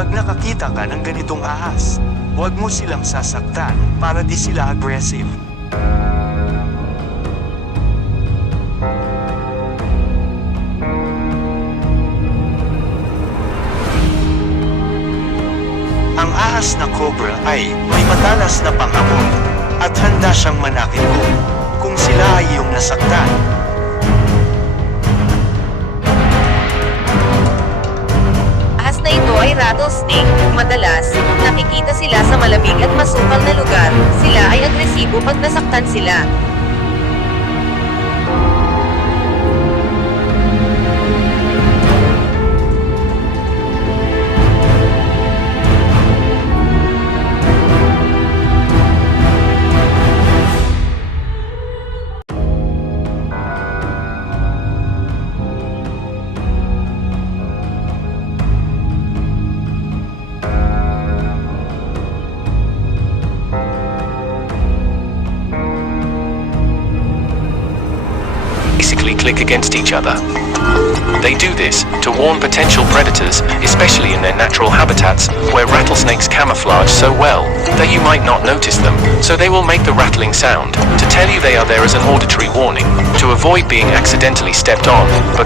Kapag nakakita ka ng ganitong ahas, huwag mo silang sasaktan para di sila aggressive. Ang ahas na cobra ay may matalas na pangamon at handa siyang manakit kung sila ay iyong nasaktan. Ahas na ito ay rattlesnake. Madalas, nakikita sila sa malamig at masukal na lugar. Sila ay agresibo pag nasaktan sila. Basically click against each other. They do this to warn potential predators, especially in their natural habitats, where rattlesnakes camouflage so well that you might not notice them, so they will make the rattling sound to tell you they are there as an auditory warning, to avoid being accidentally stepped on, but